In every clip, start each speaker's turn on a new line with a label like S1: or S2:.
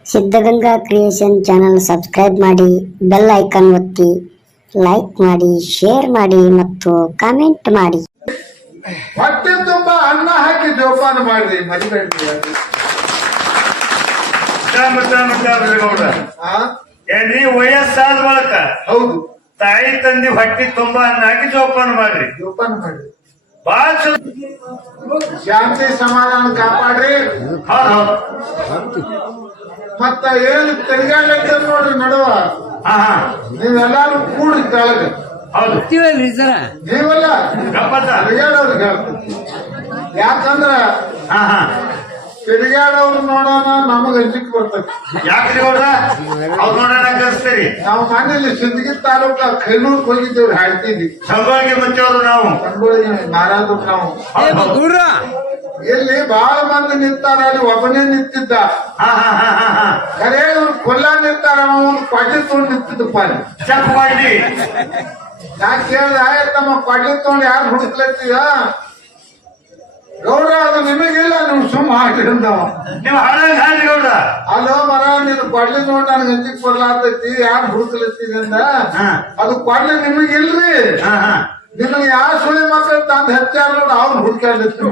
S1: Siddaganga creation channel subscribe ಮಾಡಿ, bell icon ಒತ್ತಿ, like ಮಾಡಿ, ಶೇರ್ ಮಾಡಿ ಮತ್ತು ಕಾಮೆಂಟ್ ಮಾಡಿ.
S2: ಹೊಟ್ಟೆ ತುಂಬಾ ಅನ್ನ ಹಾಕಿ ಜೋಪಾನ ಮಾಡಿ ಮರಿಬೇಡ್ರಿ.
S3: ಏನ್ರಿ ವಯಸ್ಸಾದ ಬಳಕ
S2: ಹೌದು,
S3: ತಾಯಿ ತಂದಿ ಹೊಟ್ಟಿ ತುಂಬಾ ಅನ್ನ ಹಾಕಿ ಜೋಪಾನ ಮಾಡ್ರಿ.
S2: ಜೋಪಾನ ಮಾಡ್ರಿ,
S3: ಬಾಳ
S2: ಶಾಂತಿ ಸಮಾಧಾನ ಕಾಪಾಡ್ರಿ. ಮತ್ತ ಏನು ತಿರುಗಾಡ್ಲಿಕ್ಕೆ ನೋಡ್ರಿ ನಡುವ ನೀವೆಲ್ಲಾರು ಕೂಡಿ ಕೆಳಗ.
S3: ಹೌದು
S2: ನೀವಲ್ಲ ತಿರುಗಾಡೋರ್ಗೆ ಯಾಕಂದ್ರ ತಿರುಗಾಡೋರು ನೋಡೋಣ ನಮಗ್ ಅಂಜಿಕ್ ಬರ್ತದೆ.
S3: ಯಾಕ್ರಿ ಅವ್ರ ಅವ್ರು ನೋಡೋಣ ಕಳಿಸ್ತೀರಿ.
S2: ನಾವು ಮನೇಲಿ ಸಿಂದಗಿ ತಾಲೂಕ ಖೈನೂರ್ ಹೋಗಿದ್ದೇವ್ರಿ, ಹಾಡ್ತಿದ್ವಿ.
S3: ಸಂಗೋಳಿಗೆ ಮುಂಚೆವ್ರು ನಾವು
S2: ಕಂಡುಗಳಿಗೆ ಮಾರಾದ್ರು ನಾವು. ಇಲ್ಲಿ ಬಹಳ ಮಂದಿ ನಿಂತಾರ, ಅಲ್ಲಿ ಒಬ್ಬನೇ ನಿಂತಿದ್ದ. ಖರೇ ಇವ್ರು ಕೊಲ್ಲ ನಿಂತಾರ, ಅವನು ಕೊಡ್ಲಿ ತಗೊಂಡು ನಿಂತಿದ್ದಪ್ಪ ಅಲ್ಲಿ.
S3: ಚೆಕ್ ಮಾಡಿ
S2: ನಾ ಕೇಳ್ದ, ತಮ್ಮ ಕೊಡ್ಲಿ ತಗೊಂಡು ಯಾರು ಹುಡುಕ್ಲತ್ತೀವ ಗೌಡ, ಅದು ನಿಮಗಿಲ್ಲ, ನೀವು ಸುಮ್ಮ ಹಾಕಿಂದವ.
S3: ನೀವು ಹಾಳಾಗಿ ಹಾಳಿ ಗೌಡ.
S2: ಅಲ್ಲೋ ಮರ, ನೀನು ಕೊಡ್ಲಿ ನೋಡಿ ನನ್ಗೆ ಹಂಚಿಕ್ ಬರ್ಲಾತೈತಿ, ಯಾರು ಹುಡುಕ್ಲತ್ತೀರಿಂದ ಅದು ಕೊಡ್ಲಿ ನಿಮಗಿಲ್ರಿ. ನಿಮಗೆ ಯಾವ ಸುಳಿ ಮಕ್ಕಳು ತಂದು ಹೆಚ್ಚಾರ ನೋಡಿ ಅವ್ನು ಹುಡ್ಕಾಡ್ಲಿತ್ತು.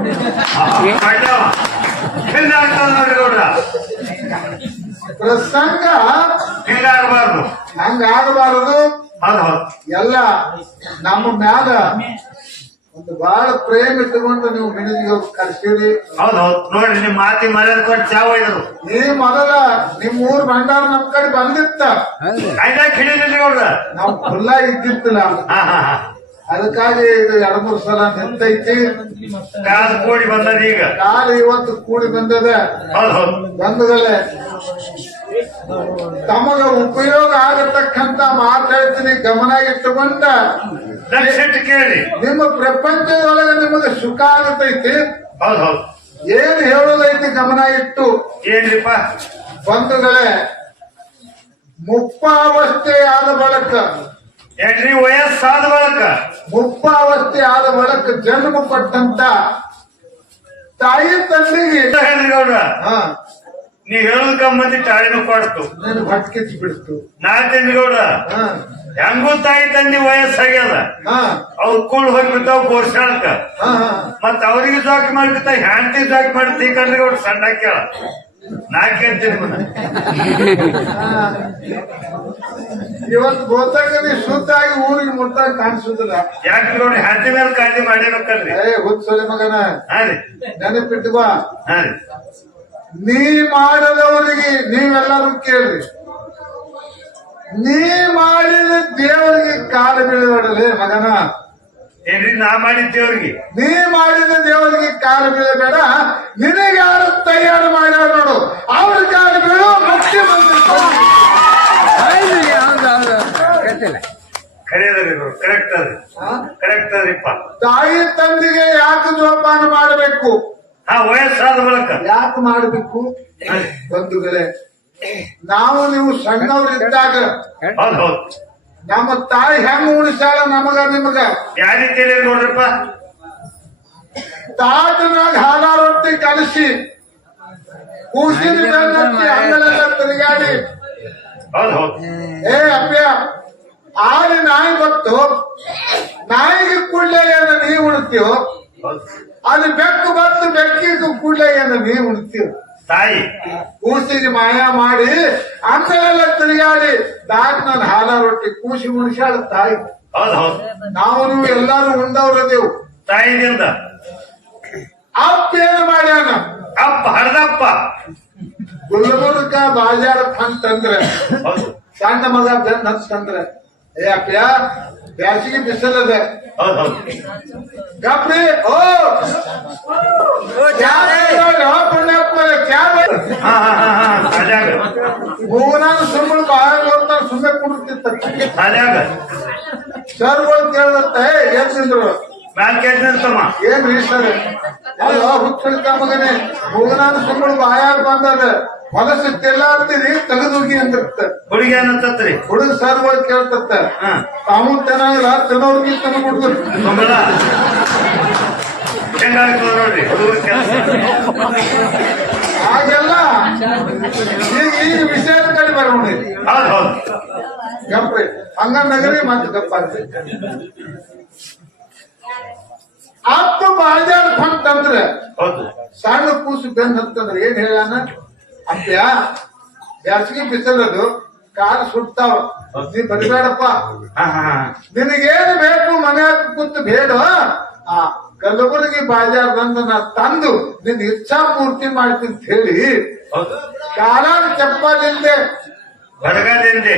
S2: ಪ್ರಸಂಗ
S3: ಹಿಂಗಾಗಬಾರ್ದು,
S2: ಹಂಗಾಗಬಾರದು. ಎಲ್ಲ ನಮ್ಮ ಮ್ಯಾಲ ಒಂದು ಬಹಳ ಪ್ರೇಮ ಇಟ್ಟುಕೊಂಡು ನೀವು ಗಿಣಿಗೆ ಹೋಗಿ ಕರ್ಸೀರಿ.
S3: ಹೌದೌದು ನೋಡ್ರಿ, ನಿಮ್ ಮಾತಿ ಮರ್ಯಾದ ಕೊಟ್ಟು ಚಾವ ಇದ್ರು.
S2: ನೀ ಮೊದಲ ನಿಮ್ ಊರ್ ಭಂಡಾರ ನಮ್ ಕಡೆ ಬಂದಿತ್ತ,
S3: ಹಿಡಿದಿಲ್ಲ ಗೌಡ್ರ,
S2: ನಾವು ಖುಲ್ಲ ಇದ್ದಿತ್ತಿಲ್ಲ. ಅದಕ್ಕಾಗಿ ಇದು 2-3 ಸಲ ನಿಂತೈತಿ.
S3: ಕಾಲು ಕೂಡಿ ಬಂದದ, ಈಗ
S2: ಕಾಲು ಇವತ್ತು ಕೂಡಿ ಬಂದದ. ಬಂಧುಗಳೇ, ತಮಗ ಉಪಯೋಗ ಆಗತಕ್ಕಂತ ಮಾತಾಡ್ತೀನಿ, ಗಮನ ಇಟ್ಟುಕೊಂಡ
S3: ಕೇಳಿ.
S2: ನಿಮ್ಮ ಪ್ರಪಂಚದೊಳಗೆ ನಿಮಗೆ ಸುಖ ಆಗತೈತಿ.
S3: ಹೌದೌದು,
S2: ಏನ್ ಹೇಳೋದೈತಿ ಗಮನ ಇಟ್ಟು.
S3: ಏನ್ರಿಪ್ಪ
S2: ಬಂಧುಗಳೇ, ಮುಪ್ಪಾವಸ್ಥೆ ಆದ ಬಳಕ,
S3: ಏನ್ರಿ ವಯಸ್ಸಾದ ಬಳಕ,
S2: ಮುಪ್ಪಾವಸ್ಥೆ ಆದ ಬಳಕ ಜನ್ಮ ಕೊಟ್ಟಂತ ತಾಯಿ ತಂದೆಗೆ
S3: ಹೇಳ್ರಿ ಗೌಡ್ರ, ನೀವ್ ಹೇಳೋದ್ ಮಂದಿ ತಾಳಿನೂ ಕೊಡ್ತು,
S2: ನಾನು ಭಟ್ಕಿಸಿ ಬಿಡ್ತು.
S3: ನಾಲ್ಕೇನ್ರಿ ಗೌಡ್ರ, ಹೆಂಗೂ ತಾಯಿ ತಂದಿ ವಯಸ್ಸಾಗ್ಯದ, ಅವ್ರು ಕೂಳ್ ಹೋಗ್ಬಿಡ್ತಾವ ಗೋರ್ಸಾಳಕ, ಮತ್ ಅವ್ರಿಗೆ ಜಾಕಿ ಮಾಡ್ಬಿಡ್ತಾವ, ಹ್ಯಾಂತಿ ಜಾಕಿ ಮಾಡಿ ತೀಕಂಡ್ರಿ ಗೌಡ್ರ ಸಣ್ಣ ಕೇಳ. ನಾ ಕೇಳ್ತೀನಿ
S2: ಇವತ್ತು ಗೋತಾಗ ಶುದ್ಧ ಆಗಿ ಊರಿಗೆ ಮುಟ್ಟಾಗ ಕಾಣಿಸುದಿಲ್ಲ.
S3: ಯಾಕೆ ನೋಡಿ ಹ್ಯಾಂತಿ ಮೇಲೆ ಕಾಳಜಿ ಮಾಡಿರ್ಬೇಕಲ್ರಿ.
S2: ಹುಚ್ಚೊಲೆ ಮಗನ, ನೆನಪಿಟ್ಟುವ.
S3: ಹಾ ರೀ,
S2: ನೀ ಮಾಡದವರಿಗೆ ನೀವೆಲ್ಲರೂ ಕೇಳ್ರಿ, ನೀ ಮಾಡಿದ ದೇವರಿಗೆ ಕಾಲು ಬೀಳಬೇಡಲೇ ಮಗನ.
S3: ಏನ್ರಿ ನಾ ಮಾಡಿದ್ದೇವ್ರಿಗೆ?
S2: ನೀ ಮಾಡಿದ ದೇವರಿಗೆ ಕಾಲು ಬೀಳಬೇಡ, ನಿನಗೆ ಯಾರು ತಯಾರು ಮಾಡ್ಯಾರ ನೋಡು ಅವ್ರ ಕಾಲು ಬೀಳು. ಮುಖ್ಯಮಂತ್ರಿ
S3: ಕರೆಕ್ಟ್ ಅದ್ರಿ, ಕರೆಕ್ಟ್ ಅದ್ರಿಪ್ಪ.
S2: ತಾಯಿ ತಂದೆಗೆ ಯಾಕೆ ಜೋಪಾನ ಮಾಡಬೇಕು?
S3: ವಯಸ್ಸಾದ ಬಳಕ
S2: ಯಾಕೆ ಮಾಡಬೇಕು? ಬಂಧುಗಳೇ, ನಾವು ನೀವು ಸಣ್ಣವರಿದ್ದಾಗ ನಮ್ಮ ತಾಯಿ ಹೆಂಗ್ ಉಳಿಸಾಳ ನಮಗ ನಿಮಗ
S3: ಯಾರಿಗೆ ನೋಡ್ರಪ್ಪ.
S2: ತಾಟನಾಗ ಹಾಲ ರೊಟ್ಟಿ ಕಲಸಿ ಕೂಸಿನ ಬೆನ್ನತ್ತಿ ಅಂಗಲೆಲ್ಲ ತಿರುಗಾಡಿ, ಏ ಅಪ್ಪ ಆಡಿ ನಾಯಿ ಬತ್ತು, ನಾಯಿಗೆ ಕೂಡ್ಲೆ ಏನ ನೀ ಉಣ್ತೀವೋ, ಅದು ಬೆಕ್ಕು ಬತ್ತು ಬೆಕ್ಕಿಗೆ ಕೂಡ್ಲೆ ಏನ ನೀ ಉಣ್ತೀವ.
S3: ತಾಯಿ
S2: ಕೂಸಿಗೆ ಮಾಯಾ ಮಾಡಿ ಅಂಗಲೆಲ್ಲ ತಿರುಗಾಡಿ ದಾಟ್ ನನ್ನ ಹಾಲ ರೊಟ್ಟಿ ಕೂಸಿ ಉಣಿಸಾಳ ತಾಯಿ. ನಾವು ನೀವು ಎಲ್ಲಾರು ಉಂಡವ್ರದೇವು
S3: ತಾಯಿದಿಂದ.
S2: ಅಪ್ಪ ಏನು ಮಾಡ್ಯಾನ?
S3: ಅಪ್ಪ ಹರ್ದಪ್ಪ
S2: ಗುಲ್ಬರ್ಗ ಬಾಜಾರ ಅಂತಂದ್ರೆ ಸಣ್ಣ ಮಗ ಬೆನ್ ಅಂತಂದ್ರೆ, ಏ ಅಪ್ಪ ಬ್ಯಾಸಿಗೆ ಬಿಸಿಲದ ಗಪ್ರಿ ಓ ಭೂಗನಾನ ಸುಮ್ಮನೆ ಬಾಳ ಸುಮ್ಮನೆ ಕುಡಿತಿತ್ತ. ಸರ್ಗಳು ಕೇಳತ್ತ, ಏನ್ ತಿಂದ್ರು? ಏನ್ರಿ ಸರ್, ಹುಚ್ಚಳಿಕ ಮಗನೇ, ಭೂಗನಾನ ಸುಮ್ಮನೆ ಬಾಯಾಗ ಬಂದದ ಹೊಲಸ ತೆಲ್ಲಾಡ್ತೀರಿ ತೆಗೆದೋಗಿ ಅಂದಿರ್ತ.
S3: ಹುಡುಗಿ ಅನ್ನತ್ರಿ,
S2: ಹುಡುಗ ಸರ್ಗಳು ಕೇಳ್ತತ್ತ, ತಾವು ಚೆನ್ನಾಗಿಲ್ಲ ತಿನ್ನೋರ್ಗಿ ತನ್ನ ಹುಡುಗರು
S3: ಹೆಂಗಾಗ್ತದ ನೋಡ್ರಿ ಹುಡುಗರ ಕೆಲಸ.
S2: ಹಾಗೆಲ್ಲ ಈಗ ವಿಷಯದ ಕಡೆ ಬರೋಣ.
S3: ಹೌದು ಹೌದು
S2: ಗಪ್ರಿ ಹಂಗ ನಗರಿ ಮತ್ತೆ ಗಪ್ಪ ಅಪ್ಪ ಬಾಜಾರ್ ಹೊಂಟಂದ್ರೆ
S3: ಹೌದು
S2: ಸಣ್ಣ ಕೂಸು ಬೆನ್ ಹತ್ತಂದ್ರೆ ಏನ್ ಹೇಳಾನ, ಅಪ್ಪ್ಯ ಬ್ಯಾಸಿಗೆ ಬಿಸಿಲದು ಕಾಲು ಸುಡ್ತಾವ, ನೀ ಬರಿಬೇಡಪ್ಪ, ನಿನಗೇನು ಬೇಕು ಮನ್ಯಾಗ ಕೂತು ಬೇಡ, ಆ ಕಲಬುರಗಿ ಬಾಜಾರ್ ಬಂದು ನಾ ತಂದು ನಿನ್ ಇಚ್ಛಾ ಪೂರ್ತಿ ಮಾಡ್ತೀನಿ ಅಂತ ಹೇಳಿ
S3: ಹೌದು
S2: ಕಾಲಾಗ ಚಪ್ಪಲಿಂದೆ
S3: ಬಡಗದಿಂದೆ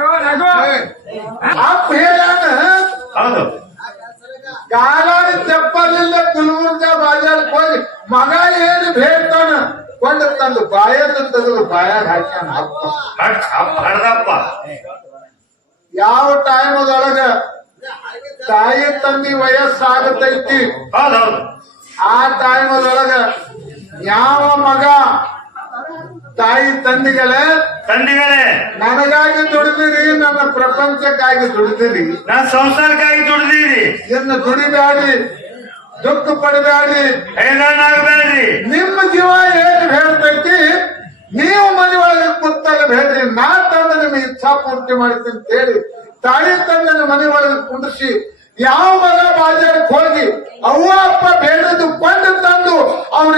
S2: ಅಪ್ಪ ಹೇಳಾನ,
S3: ಹೌದು
S2: ಕಾಲಾಗ ಚಪ್ಪಲಿಂದ ಗುಲ್ಬರ್ಗ ಬಾಜಾರ್ಕ್ ಹೋಗಿ ಮಗ ಏನು ಬೇಡ್ತಾನ ಕೊಂಡು ತಂದು ಬಾಯದ್ದು ತೆಗೆದು ಬಾಯಾಗ ಹಾಕ್ಯಾನ ಅಪ್ಪ.
S3: ಹಡ್ದಪ್ಪ
S2: ಯಾವ ಟೈಮದೊಳಗ ತಾಯಿ ತಂದಿ ವಯಸ್ಸಾಗತೈತಿ,
S3: ಹೌದೌದು
S2: ಆ ಟೈಮದೊಳಗ ಯಾವ ಮಗ ತಾಯಿ ತಂದಿಗಳೇ
S3: ತಂದಿಗಳೇ
S2: ನನಗಾಗಿ ದುಡಿದಿರಿ, ನನ್ನ ಪ್ರಪಂಚಕ್ಕಾಗಿ ದುಡಿದಿರಿ,
S3: ನಾನ್ ಸಂಸಾರಕ್ಕಾಗಿ ದುಡ್ದಿರಿ,
S2: ಇನ್ನು ದುಡಿಬ್ಯಾಡಿ, ದುಃಖ ಪಡಬ್ಯಾಡಿ,
S3: ಹೈರಾಣಾಗಬೇಡ್ರಿ,
S2: ನಿಮ್ಮ ಜೀವ ಏನು ಹೇಳ್ತೈತಿ ನೀವು ಮನೆ ಒಳಗೆ ಕೂತಲ್ಲಿ ಬೇಡ್ರಿ, ನಾ ತಂದು ನಿಮ್ಮ ಇಚ್ಛಾ ಪೂರ್ತಿ ಮಾಡ್ತೀನಿ ಅಂತ ಹೇಳಿ ತಾಯಿ ತಂದನ ಮನೆ ಒಳಗೆ ಕುಂಡಿಸಿ ಯಾವ ಮಗ ಬಾಜಾರಕ್ಕೆ ಹೋಗಿ ಅವ್ವ ಅಪ್ಪ ಬೇಡದು ಕೊಂಡು ತಂದು ಅವನ